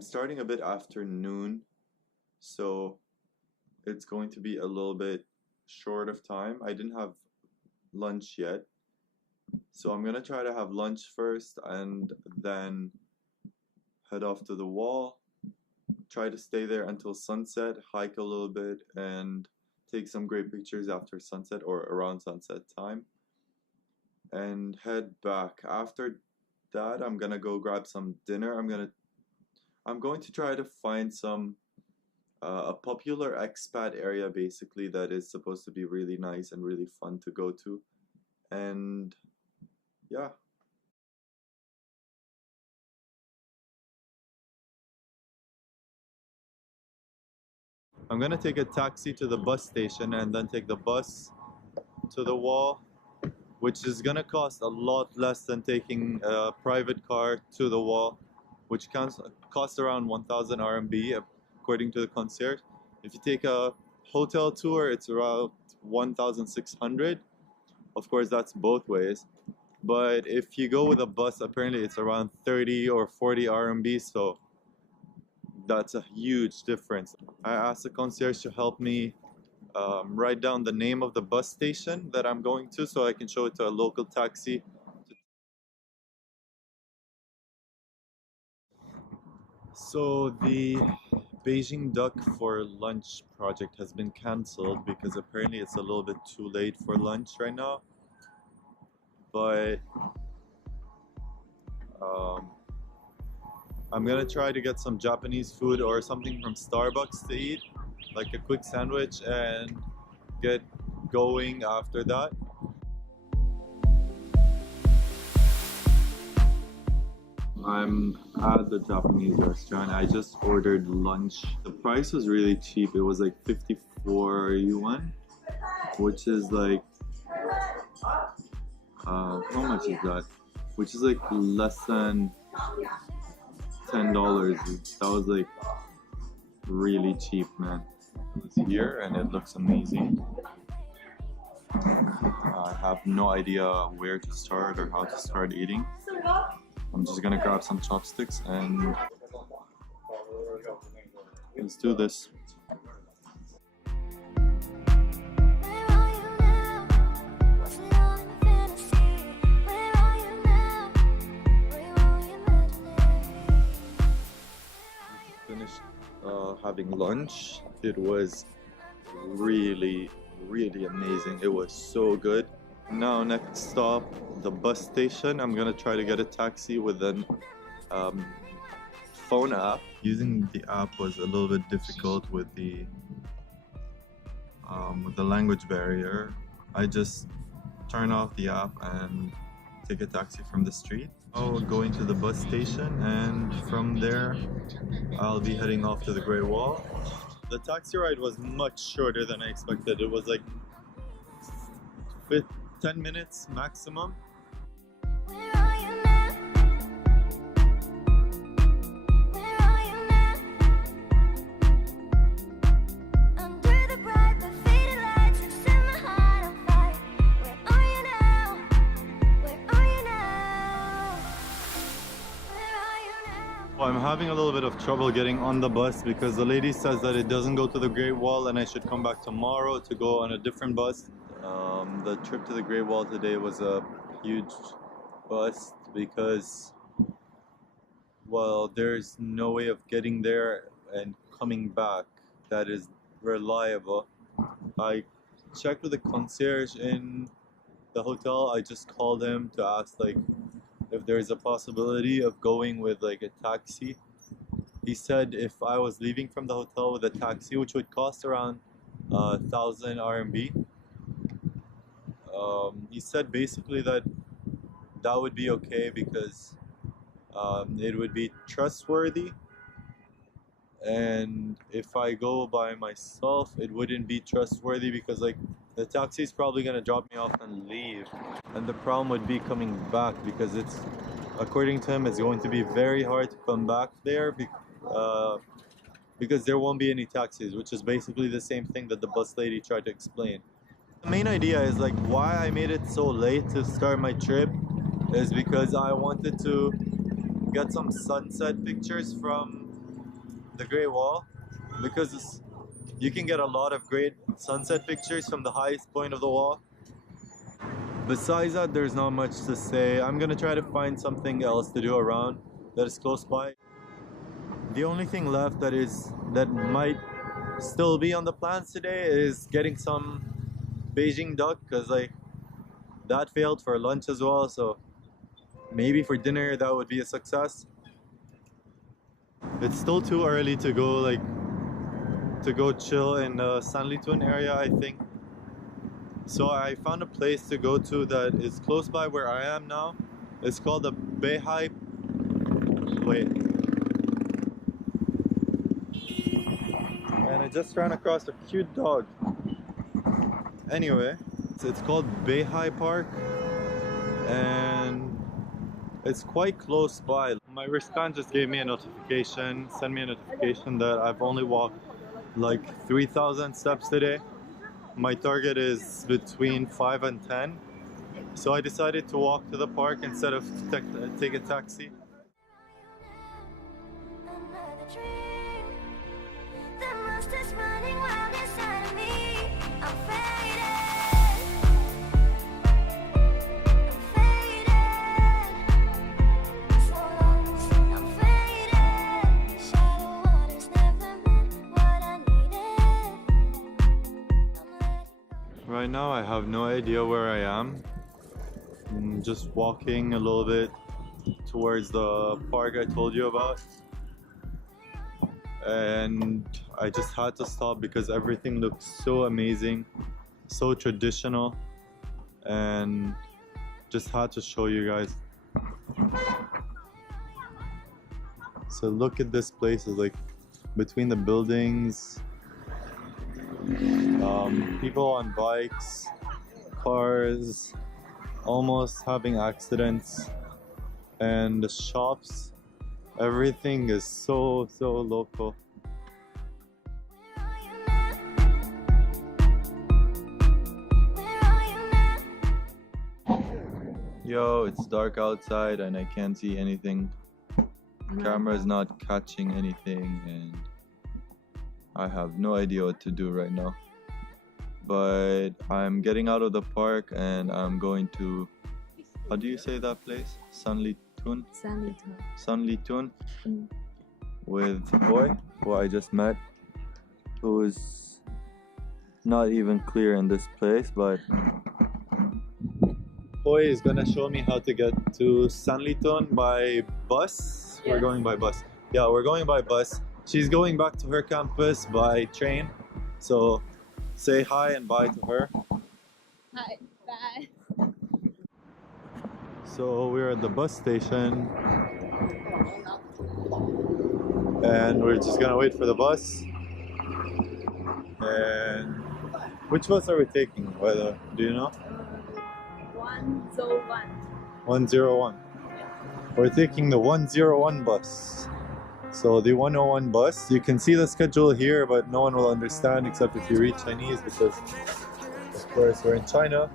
I'm starting a bit after noon, so it's going to be a little bit short of time. I didn't have lunch yet, so I'm gonna try to have lunch first and then head off to the wall, try to stay there until sunset, hike a little bit, and take some great pictures after sunset or around sunset time, and head back. After that, I'm gonna go grab some dinner. I'm going to try to find some a popular expat area basically that is supposed to be really nice and really fun to go to, and yeah. I'm gonna take a taxi to the bus station and then take the bus to the wall, which is gonna cost a lot less than taking a private car to the wall, which costs around 1000 RMB according to the concierge. If you take a hotel tour, it's around 1600. Of course, that's both ways. But if you go with a bus, apparently it's around 30 or 40 RMB, so that's a huge difference. I asked the concierge to help me write down the name of the bus station that I'm going to so I can show it to a local taxi. So the Beijing Duck for lunch project has been cancelled because apparently it's a little bit too late for lunch right now. But I'm gonna try to get some Japanese food or something from Starbucks to eat, like a quick sandwich, and get going after that. I'm at the Japanese restaurant. I just ordered lunch. The price was really cheap. It was like 54 yuan, which is like how much is that? Which is like less than $10. That was like really cheap, man. It's here and it looks amazing. I have no idea where to start or how to start eating. I'm just gonna grab some chopsticks and let's do this. Finished having lunch. It was really amazing. It was so good. Now next stop, the bus station. I'm gonna try to get a taxi with an phone app. Using the app was a little bit difficult with the language barrier. I just turn off the app and take a taxi from the street. I'll go into the bus station and from there I'll be heading off to the Great Wall. The taxi ride was much shorter than I expected. It was like 10 minutes maximum. I'm having a little bit of trouble getting on the bus because the lady says that it doesn't go to the Great Wall and I should come back tomorrow to go on a different bus. The trip to the Great Wall today was a huge bust because, well, there's no way of getting there and coming back that is reliable. I checked with the concierge in the hotel. I just called him to ask like if there's a possibility of going with like a taxi. He said if I was leaving from the hotel with a taxi, which would cost around 1000 RMB, he said basically that would be okay because it would be trustworthy, and if I go by myself it wouldn't be trustworthy because like the taxi is probably gonna drop me off and leave, and the problem would be coming back because it's, according to him, it's going to be very hard to come back there because there won't be any taxis, which is basically the same thing that the bus lady tried to explain. The main idea is like why I made it so late to start my trip is because I wanted to get some sunset pictures from the Great Wall because you can get a lot of great sunset pictures from the highest point of the wall. Besides that, there's not much to say. I'm gonna try to find something else to do around that is close by. The only thing left that might still be on the plans today is getting some Beijing duck, because like that failed for lunch as well, so maybe for dinner that would be a success. It's still too early to go chill in the Sanlitun area, I think. So I found a place to go to that is close by where I am now. It's called the Beihai. Wait. And I just ran across a cute dog. Anyway, it's called Beihai Park, and it's quite close by. My wristband just gave me a notification, sent me a notification that I've only walked like 3,000 steps today. My target is between 5 and 10. So I decided to walk to the park instead of take a taxi. Right now I have no idea where I am. I'm just walking a little bit towards the park I told you about. And I just had to stop because everything looks so amazing, so traditional, and just had to show you guys. So look at this place, it's like between the buildings. People on bikes, cars, almost having accidents, and the shops, everything is so local. Yo, it's dark outside and I can't see anything. Camera's not catching anything and I have no idea what to do right now. But I'm getting out of the park and I'm going to, how do you say that place? Sanlitun? Sanlitun. Sanlitun. With Boy, who I just met, who is not even clear in this place, but Boy is gonna show me how to get to Sanlitun by bus. Yeah. We're going by bus. Yeah, we're going by bus. She's going back to her campus by train. So say hi and bye to her. Hi, bye. So we're at the bus station and we're just gonna wait for the bus. And which bus are we taking? Whether do you know? 101. 101. We're taking the 101 bus. So the 101 bus, you can see the schedule here, but no one will understand except if you read Chinese because, of course, we're in China.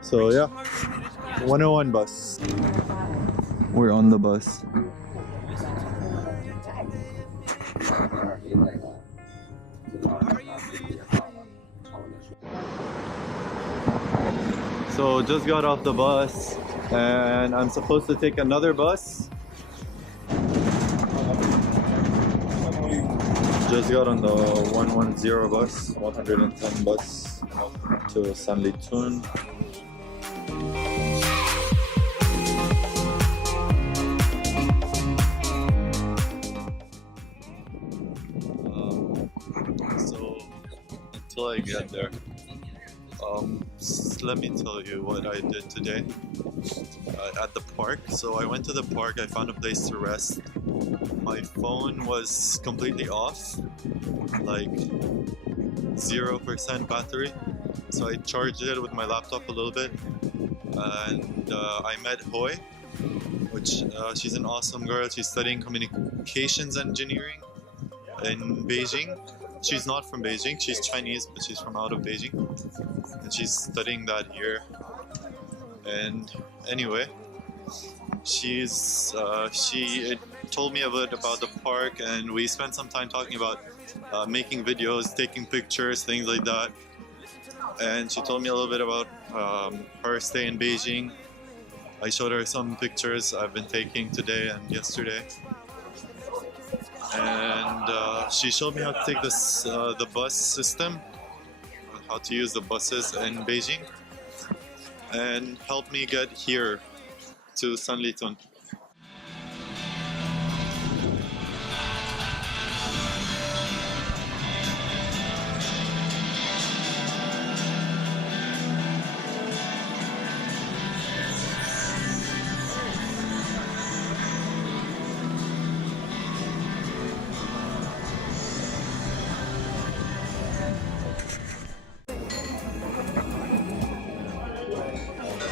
So yeah, 101 bus. We're on the bus. So just got off the bus and I'm supposed to take another bus. Just got on the 110 bus, 110 bus to Sanlitun. So until I get there, let me tell you what I did today at the park. So I went to the park, I found a place to rest. My phone was completely off, like 0% battery. So I charged it with my laptop a little bit. And I met Hoi, which she's an awesome girl. She's studying communications engineering in Beijing. She's not from Beijing, she's Chinese, but she's from out of Beijing. And she's studying that here. And anyway, she told me a bit about the park, and we spent some time talking about making videos, taking pictures, things like that. And she told me a little bit about her stay in Beijing. I showed her some pictures I've been taking today and yesterday. And she showed me how to take this the bus system, how to use the buses in Beijing, and helped me get here to Sanlitun.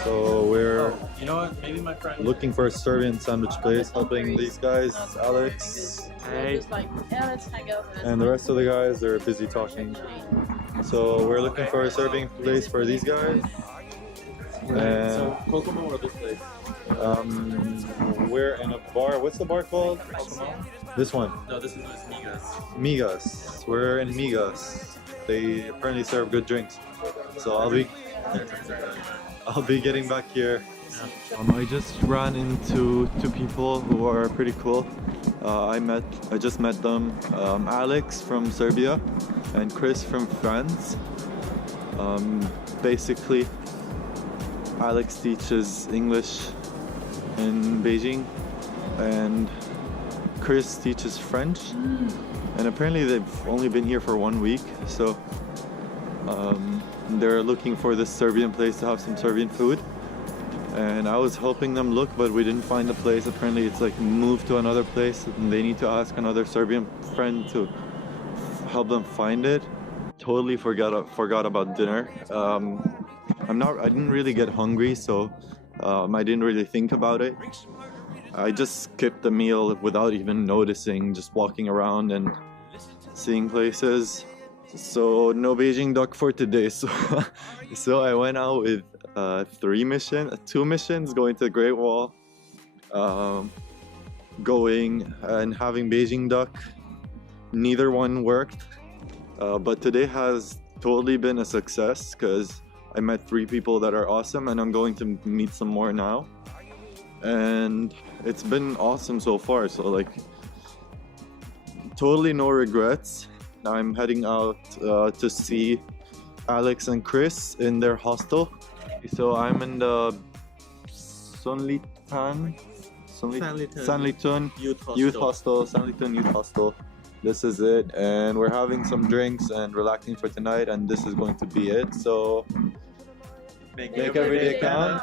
So we're You know what? Maybe my friend. looking for a Serbian sandwich place, helping these guys, Alex, Hey. Yeah, let's hang out. and the rest of the guys. They're busy talking. So we're looking for a Serbian place for these guys. And So Kokomo or this place? we're in a bar. What's the bar called? This one. No, this is Migas. Migas. We're in Migas. They apparently serve good drinks. So I'll be getting back here. I just ran into two people who are pretty cool. I just met them. Alex from Serbia and Chris from France. Basically, Alex teaches English in Beijing, and Chris teaches French. And apparently they've only been here for 1 week, so they're looking for this Serbian place to have some Serbian food. And I was helping them look, but we didn't find the place. Apparently it's like moved to another place, and they need to ask another Serbian friend to help them find it. Totally forgot about dinner. I didn't really get hungry, so I didn't really think about it. I just skipped the meal without even noticing, just walking around and seeing places. So no Beijing duck for today. So I went out with two missions, going to the Great Wall, going and having Beijing duck. Neither one worked, but today has totally been a success because I met 3 people that are awesome, and I'm going to meet some more now. And it's been awesome so far, so like totally no regrets. I'm heading out to see Alex and Chris in their hostel. So I'm in the Sanlitun Youth Hostel, Sanlitun Youth Hostel. This is it, and we're having some drinks and relaxing for tonight, and this is going to be it. So make every day count.